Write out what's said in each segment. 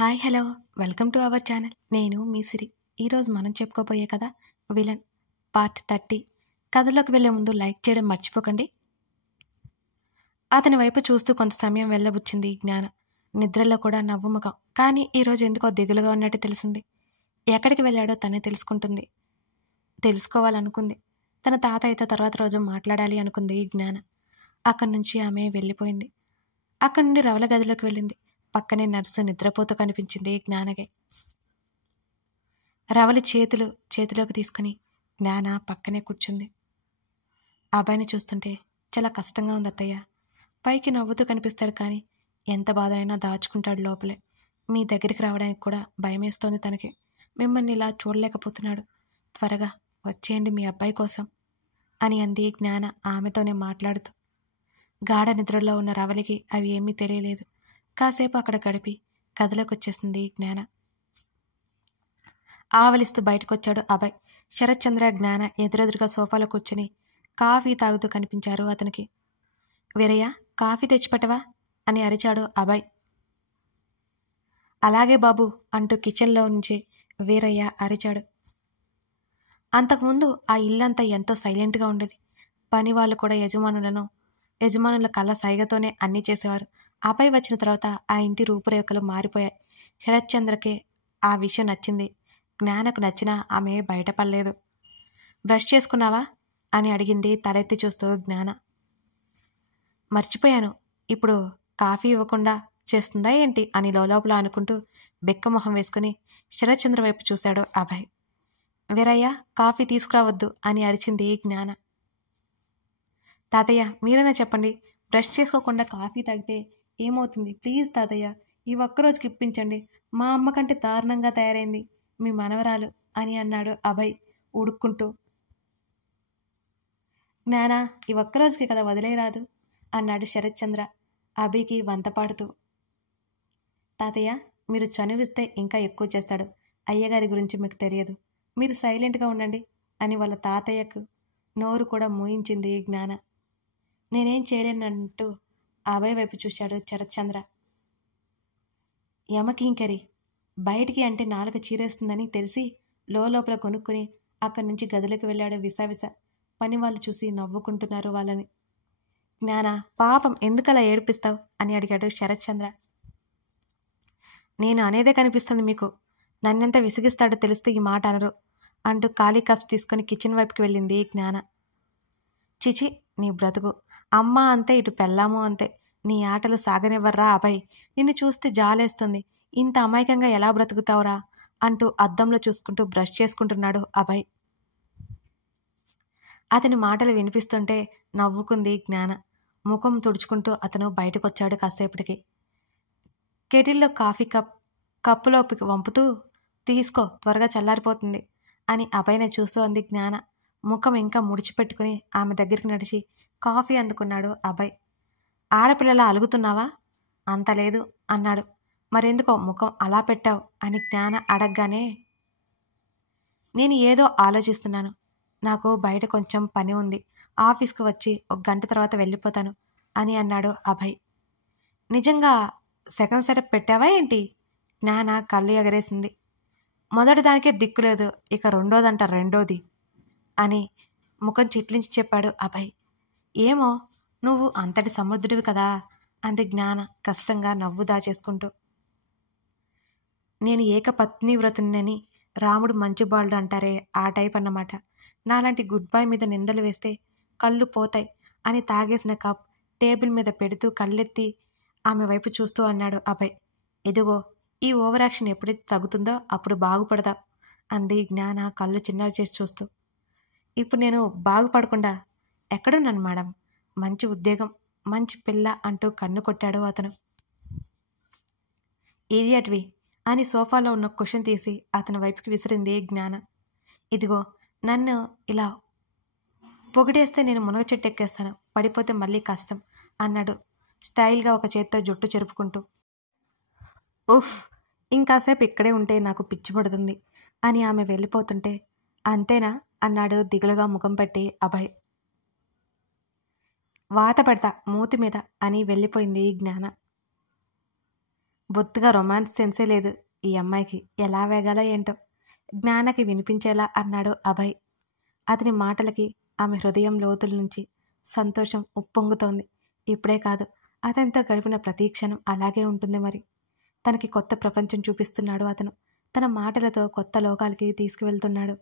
Hi hello welcome to our channel. నేను మీ సిరి. ఈరోజు మనం చెప్పుకోబోయే కథ విలన్ పార్ట్ 30. కథలోకి వెళ్లే ముందు లైక్ చేయడం మర్చిపోకండి. అతని వైపు చూస్తూ కొంత సమయం వెళ్ళబుచ్చింది జ్ఞాన. నిద్రలో కూడా నవ్వు ముఖం. కానీ ఈరోజు ఎందుకో దిగులుగా ఉన్నట్టు తెలిసింది. ఎక్కడికి వెళ్ళాడో తనే తెలుసుకోవాలనుకుంది. తన తాతయ్యతో తర్వాత రోజు మాట్లాడాలి అనుకుంది జ్ఞాన. అక్కడి నుంచి ఆమె వెళ్ళిపోయింది. అక్కడి నుండి రవల గదిలోకి వెళ్ళింది. పక్కనే నర్సు నిద్రపోతూ కనిపించింది జ్ఞానకి. రవలి చేతిలోకి తీసుకుని జ్ఞాన పక్కనే కూర్చుంది. అబ్బాయిని చూస్తుంటే చాలా కష్టంగా ఉంది అత్తయ్య. పైకి నవ్వుతూ కనిపిస్తాడు, కానీ ఎంత బాధనైనా దాచుకుంటాడు లోపలే. మీ దగ్గరికి రావడానికి కూడా భయమేస్తోంది తనకి. మిమ్మల్ని ఇలా చూడలేకపోతున్నాడు. త్వరగా వచ్చేయండి మీ అబ్బాయి కోసం అని అంది జ్ఞాన ఆమెతోనే మాట్లాడుతూ. గాఢ నిద్రలో ఉన్న రవలికి అవి ఏమీ తెలియలేదు. కాసేపు అక్కడ గడిపి గదిలోకి వచ్చేసింది జ్ఞాన. ఆవలిస్తూ బయటకొచ్చాడు అభయ్. శరత్చంద్ర జ్ఞాన ఎదురెదురుగా సోఫాలో కూర్చుని కాఫీ తాగుతూ కనిపించారు అతనికి. వీరయ్య, కాఫీ తెచ్చిపెట్టవా అని అరిచాడు అభయ్. అలాగే బాబు అంటూ కిచెన్లో నుంచి వీరయ్య అరిచాడు. అంతకుముందు ఆ ఇల్లంతా ఎంతో సైలెంట్గా ఉండేది. పని వాళ్ళు కూడా యజమానుల కళ్ళ సైగతోనే అన్నీ చేసేవారు. అబ్బాయి వచ్చిన తర్వాత ఆ ఇంటి రూపురేఖలు మారిపోయాయి. శరత్చంద్రకే ఆ విషయం నచ్చింది. జ్ఞానకు నచ్చినా ఆమె బయటపడలేదు. బ్రష్ చేసుకున్నావా అని అడిగింది తలెత్తి చూస్తూ జ్ఞాన. మర్చిపోయాను. ఇప్పుడు కాఫీ ఇవ్వకుండా చేస్తుందా ఏంటి అని లోపల అనుకుంటూ బెక్కమొహం వేసుకుని శరత్చంద్ర వైపు చూశాడు అభయ్. వీరయ్య, కాఫీ తీసుకురావద్దు అని అరిచింది జ్ఞాన. తాతయ్య, మీరైనా చెప్పండి, బ్రష్ చేసుకోకుండా కాఫీ తాగితే ఏమవుతుంది? ప్లీజ్ తాతయ్య, ఈ ఒక్కరోజుకి ఇప్పించండి. మా అమ్మ కంటే దారుణంగా తయారైంది మీ మనవరాలు అని అన్నాడు అభయ్ ఉడుక్కుంటూ. జ్ఞాన, ఈ ఒక్కరోజుకి కదా, వదిలేరాదు అన్నాడు శరత్చంద్ర అభయ్కి వంతపాడుతూ. తాతయ్య, మీరు చనువిస్తే ఇంకా ఎక్కువ చేస్తాడు. అయ్యగారి గురించి మీకు తెలియదు. మీరు సైలెంట్గా ఉండండి అని వాళ్ళ తాతయ్యకు నోరు కూడా మూయించింది జ్ఞాన. నేనేం చేయలేనంటూ అభయ్ వైపు చూశాడు శరత్చంద్ర. యమకింకరి బయటికి అంటే నాలుక చీరేస్తుందని తెలిసి లోపల కొనుక్కుని అక్కడి నుంచి గదిలోకి వెళ్ళాడు విసవిస. పని వాళ్ళు చూసి నవ్వుకుంటున్నారు వాళ్ళని. జ్ఞాన, పాపం ఎందుకలా ఏడిపిస్తావు అని అడిగాడు శరత్చంద్ర. నేను అనేదే కనిపిస్తుంది మీకు. నన్నెంత విసిగిస్తాడో తెలిస్తే ఈ మాట అనరు అంటూ ఖాళీ కప్స్ తీసుకుని కిచెన్ వైపుకి వెళ్ళింది జ్ఞాన. చిచి, నీ బ్రతుకు. అమ్మ అంతే, ఇటు పెళ్ళాము అంతే. నీ ఆటలు సాగనివ్వర్రా అభయ్. నిన్ను చూస్తే జాలేస్తుంది. ఇంత అమాయకంగా ఎలా బ్రతుకుతావురా అంటూ అద్దంలో చూసుకుంటూ బ్రష్ చేసుకుంటున్నాడు అభయ్. అతని మాటలు వినిపిస్తుంటే నవ్వుకుంది జ్ఞాన. ముఖం తుడుచుకుంటూ అతను బయటకొచ్చాడు కాసేపటికి. కెటిల్లో కాఫీ కప్పులోకి వంపుతూ, తీసుకో, త్వరగా చల్లారిపోతుంది అని అభయ్నే చూస్తూ అంది జ్ఞాన. ముఖం ఇంకా ముడిచిపెట్టుకుని ఆమె దగ్గరికి నడిచి కాఫీ అందుకున్నాడు అభయ్. ఆడపిల్లలా అలుగుతున్నావా? అంత లేదు అన్నాడు. మరెందుకో ముఖం అలా పెట్టావు అని జ్ఞాన అడగగానే, నేను ఏదో ఆలోచిస్తున్నాను. నాకు బయట కొంచెం పని ఉంది. ఆఫీస్కి వచ్చి 1 గంట తర్వాత వెళ్ళిపోతాను అని అన్నాడు అభయ్. నిజంగా సెకండ్ సెటప్ పెట్టావా ఏంటి? జ్ఞాన కళ్ళు ఎగరేసింది. మొదటి దానికే దిక్కులేదు, ఇక రెండోది అని ముఖం చిట్లించి చెప్పాడు అభయ్. ఏమో, నువ్వు అంతటి సమర్థుడివి కదా అంది జ్ఞాన కష్టంగా నవ్వు దాచేసుకుంటూ. నేను ఏకపత్నివ్రతున్నని రాముడు మంచి బాలుడు అంటారే, ఆ టైప్ అన్నమాట. నాలాంటి గుడ్ బాయ్ మీద నిందలు వేస్తే కళ్ళు పోతాయి అని తాగేసిన కప్ టేబుల్ మీద పెడుతూ కళ్ళెత్తి ఆమె వైపు చూస్తూ అన్నాడు అభయ్. ఇదిగో, ఈ ఓవర్ యాక్షన్ ఎప్పుడైతే తగ్గుతుందో అప్పుడు బాగుపడదాం అంది జ్ఞాన కళ్ళు చిన్నవి చేసి చూస్తూ. ఇప్పుడు నేను బాగుపడకుండా ఎక్కడున్నాను మేడం? మంచి ఉద్యోగం, మంచి పిల్ల అంటూ కన్ను కొట్టాడు అతను. ఈడియట్వి అని సోఫాలో ఉన్న కుషన్ తీసి అతని వైపుకి విసిరింది జ్ఞాన. ఇదిగో, నన్ను ఇలా పొగిడేస్తే నేను మునగ చెట్టు ఎక్కేస్తాను, పడిపోతే మళ్ళీ కష్టం అన్నాడు స్టైల్గా ఒక చేత్తో జుట్టు చెరుపుకుంటూ. ఉఫ్, ఇంకాసేపు ఇక్కడే ఉంటే నాకు పిచ్చి పడుతుంది అని ఆమె వెళ్ళిపోతుంటే, అంతేనా అన్నాడు దిగులుగా ముఖం పెట్టి అభయ్. వాత పెడతా మూతి మీద అని వెళ్ళిపోయింది జ్ఞాన. బొత్తుగా రొమాన్స్ సెన్సే లేదు ఈ అమ్మాయికి. ఎలా వేగాలో ఏంటో. జ్ఞానకి వినిపించేలా అన్నాడు అభయ్. అతని మాటలకి ఆమె హృదయం లోతుల నుంచి సంతోషం ఉప్పొంగుతోంది. ఇప్పుడే కాదు, అతనితో గడిపిన ప్రతి క్షణం అలాగే ఉంటుంది మరి. తనకి కొత్త ప్రపంచం చూపిస్తున్నాడు అతను. తన మాటలతో కొత్త లోకాలకి తీసుకువెళ్తున్నాడు.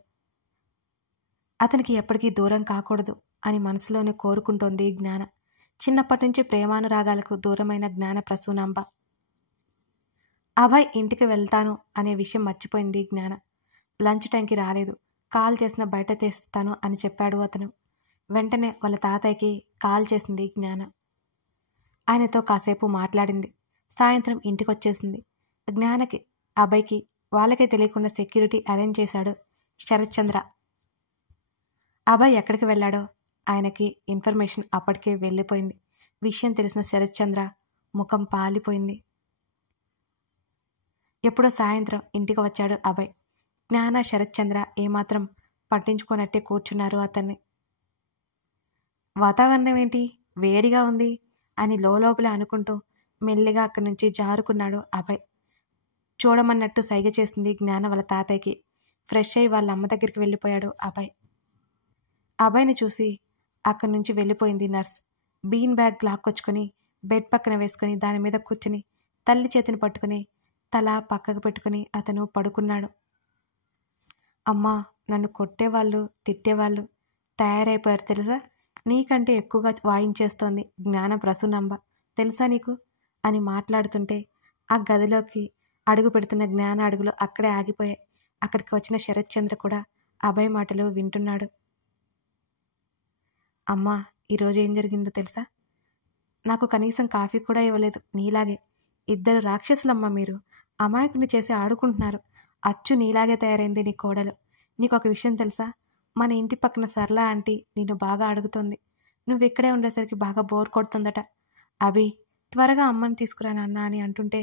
అతనికి ఎప్పటికీ దూరం కాకూడదు అని మనసులోనే కోరుకుంటోంది జ్ఞాన. చిన్నప్పటి నుంచి ప్రేమానురాగాలకు దూరమైన జ్ఞాన ప్రసూనాంబ. అభయ్ ఇంటికి వెళ్తాను అనే విషయం మర్చిపోయింది జ్ఞాన. లంచ్ టైంకి రాలేదు. కాల్ చేసిన బయట తెస్తాను అని చెప్పాడు అతను. వెంటనే వాళ్ళ తాతయ్యకి కాల్ చేసింది జ్ఞాన. ఆయనతో కాసేపు మాట్లాడింది. సాయంత్రం ఇంటికొచ్చేసింది. జ్ఞానకి, అభయ్కి వాళ్ళకే తెలియకుండా సెక్యూరిటీ అరేంజ్ చేశాడు శరత్చంద్ర. అభయ్ ఎక్కడికి వెళ్ళాడో ఆయనకి ఇన్ఫర్మేషన్ అప్పటికే వెళ్ళిపోయింది. విషయం తెలిసిన శరత్చంద్ర ముఖం పాలిపోయింది. ఎప్పుడో సాయంత్రం ఇంటికి వచ్చాడు అభయ్. జ్ఞాన, శరత్చంద్ర ఏమాత్రం పట్టించుకోనట్టే కూర్చున్నారు అతన్ని. వాతావరణం ఏంటి వేడిగా ఉంది అని లోపల అనుకుంటూ మెల్లిగా అక్కడి నుంచి జారుకున్నాడు అభయ్. చూడమన్నట్టు సైగ చేసింది జ్ఞాన వాళ్ళ తాతయ్యకి. ఫ్రెష్ అయ్యి వాళ్ళ అమ్మ దగ్గరికి వెళ్ళిపోయాడు అభయ్. అభయ్ని చూసి అక్కడి నుంచి వెళ్ళిపోయింది నర్స్. బీన్ బ్యాగ్ లాక్కొచ్చుకొని బెడ్ పక్కన వేసుకుని దాని మీద కూర్చుని తల్లి చేతిని పట్టుకుని తల పక్కకు పెట్టుకుని అతను పడుకున్నాడు. అమ్మా, నన్ను కొట్టేవాళ్ళు తిట్టేవాళ్ళు తయారైపోయారు తెలుసా? నీకంటే ఎక్కువగా వాయించేస్తోంది జ్ఞాన ప్రసూనాంబ, తెలుసా నీకు అని మాట్లాడుతుంటే ఆ గదిలోకి అడుగు పెడుతున్న జ్ఞాన అడుగులు అక్కడే ఆగిపోయాయి. అక్కడికి వచ్చిన శరత్చంద్ర కూడా అభయ్ మాటలు వింటున్నాడు. అమ్మా, ఈరోజు ఏం జరిగిందో తెలుసా? నాకు కనీసం కాఫీ కూడా ఇవ్వలేదు నీలాగే. ఇద్దరు రాక్షసులమ్మా మీరు. అమాయకుని చేసి ఆడుకుంటున్నారు. అచ్చు నీలాగే తయారైంది నీ కోడలు. నీకు ఒక విషయం తెలుసా? మన ఇంటి పక్కన సరళ ఆంటీ నిన్ను బాగా అడుగుతోంది. నువ్వు ఇక్కడే ఉండేసరికి బాగా బోర్ కొడుతుందట. అభి, త్వరగా అమ్మని తీసుకురా నాన్న అని అంటుంటే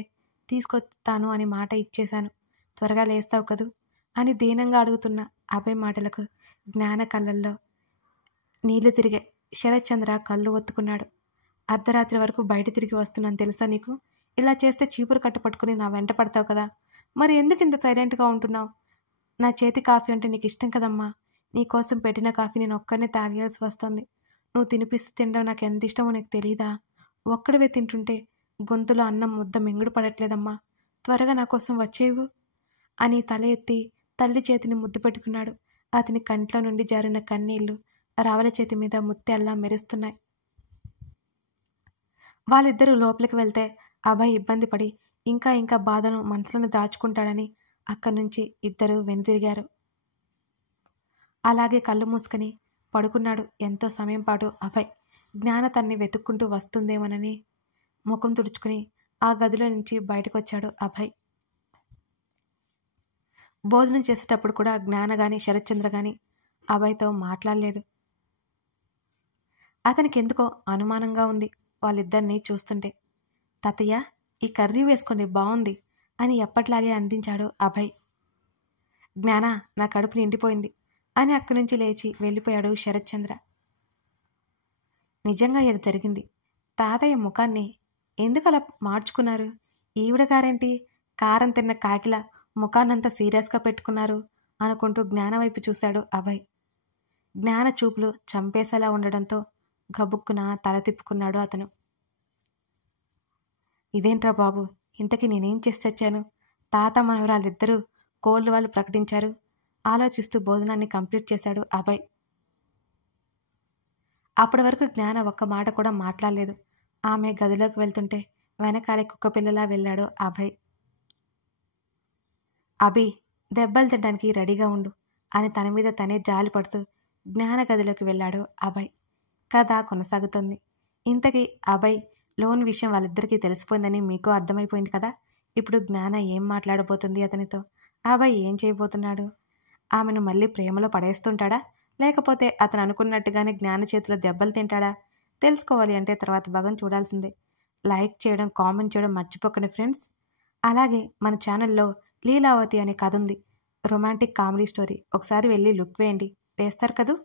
తీసుకొస్తాను అని మాట ఇచ్చేశాను. త్వరగా లేస్తావు కదూ అని దీనంగా అడుగుతున్న అభయ్ మాటలకు జ్ఞాన కళ్ళల్లో నీళ్లు తిరిగే. శరత్చంద్ర కళ్ళు ఒత్తుకున్నాడు. అర్ధరాత్రి వరకు బయట తిరిగి వస్తున్నాను తెలుసా నీకు? ఇలా చేస్తే చీపురు కట్ట పట్టుకుని నా వెంట పడతావు కదా. మరి ఎందుకు ఇంత సైలెంట్గా ఉంటున్నావు? నా చేతి కాఫీ అంటే నీకు ఇష్టం కదమ్మా. నీకోసం పెట్టిన కాఫీ నేను ఒక్కనే తాగేయాల్సి వస్తుంది. నువ్వు తినిపిస్తే తినడం నాకు ఎంత ఇష్టమో నీకు తెలీదా? ఒక్కడివే తింటుంటే గొంతులో అన్నం ముద్ద మింగుడు పడట్లేదమ్మా. త్వరగా నా కోసం వచ్చేవు అని తల ఎత్తి తల్లి చేతిని ముద్దు పెట్టుకున్నాడు. అతని కంట్లో నుండి జారిన కన్నీళ్లు రావల చేతి మీద ముత్యాల్లా మెరుస్తున్నాయి. వాళ్ళిద్దరూ లోపలికి వెళ్తే అభయ్ ఇబ్బంది పడి ఇంకా ఇంకా బాధను మనసులను దాచుకుంటాడని అక్కడి నుంచి ఇద్దరు వెనుతిరిగారు. అలాగే కళ్ళు మూసుకొని పడుకున్నాడు ఎంతో సమయం పాటు అభయ్. జ్ఞాన తన్ని వెతుక్కుంటూ వస్తుందేమోనని ముఖం తుడుచుకుని ఆ గదిలో నుంచి బయటకొచ్చాడు అభయ్. భోజనం చేసేటప్పుడు కూడా జ్ఞాన గాని శరత్చంద్ర గాని అభయ్తో మాట్లాడలేదు. అతనికి ఎందుకో అనుమానంగా ఉంది వాళ్ళిద్దరినీ చూస్తుంటే. తాతయ్య, ఈ కర్రీ వేసుకోండి బాగుంది అని ఎప్పట్లాగే అందించాడు అభయ్. జ్ఞాన, నా కడుపు నిండిపోయింది అని అక్కడి నుంచి లేచి వెళ్ళిపోయాడు శరత్చంద్ర. నిజంగా ఇది జరిగింది. తాతయ్య ముఖాన్ని ఎందుకు అలా మార్చుకున్నారు? ఈవిడగారేంటి కారం తిన్న కాకిలా ముఖాన్నంతా సీరియస్గా పెట్టుకున్నారు అనుకుంటూ జ్ఞాన వైపు చూశాడు అభయ్. జ్ఞాన చూపులు చంపేసేలా ఉండడంతో గబుక్కున తల తిప్పుకున్నాడు అతను. ఇదేంట్రా బాబు, ఇంతకీ నేనేం చేసి చచ్చాను? తాత మనవరాలిద్దరూ కోళ్ళు వాళ్ళు ప్రకటించారు. ఆలోచిస్తూ భోజనాన్ని కంప్లీట్ చేశాడు అభయ్. అప్పటి వరకు జ్ఞాన ఒక్క మాట కూడా మాట్లాడలేదు. ఆమె గదిలోకి వెళ్తుంటే వెనకాలే కుక్కపిల్లలా వెళ్ళాడు అభయ్. అభి, దెబ్బలు తినడానికి రెడీగా ఉండు అని తన మీద తనే జాలి పడుతూ జ్ఞాన గదిలోకి వెళ్ళాడు అభయ్. కథ కొనసాగుతుంది. ఇంతకీ అభయ్ లోన్ విషయం వాళ్ళిద్దరికీ తెలిసిపోయిందని మీకు అర్థమైపోయింది కదా. ఇప్పుడు జ్ఞాన ఏం మాట్లాడబోతుంది అతనితో? అభయ్ ఏం చేయబోతున్నాడు? ఆమెను మళ్ళీ ప్రేమలో పడేస్తుంటాడా, లేకపోతే అతను అనుకున్నట్టుగానే జ్ఞాన చేతిలో దెబ్బలు తింటాడా? తెలుసుకోవాలి అంటే తర్వాత భాగం చూడాల్సిందే. లైక్ చేయడం, కామెంట్ చేయడం మర్చిపోకండి ఫ్రెండ్స్. అలాగే మన ఛానల్లో లీలావతి అనే కథ ఉంది, రొమాంటిక్ కామెడీ స్టోరీ. ఒకసారి వెళ్ళి లుక్ వేయండి, వేస్తారు కదూ.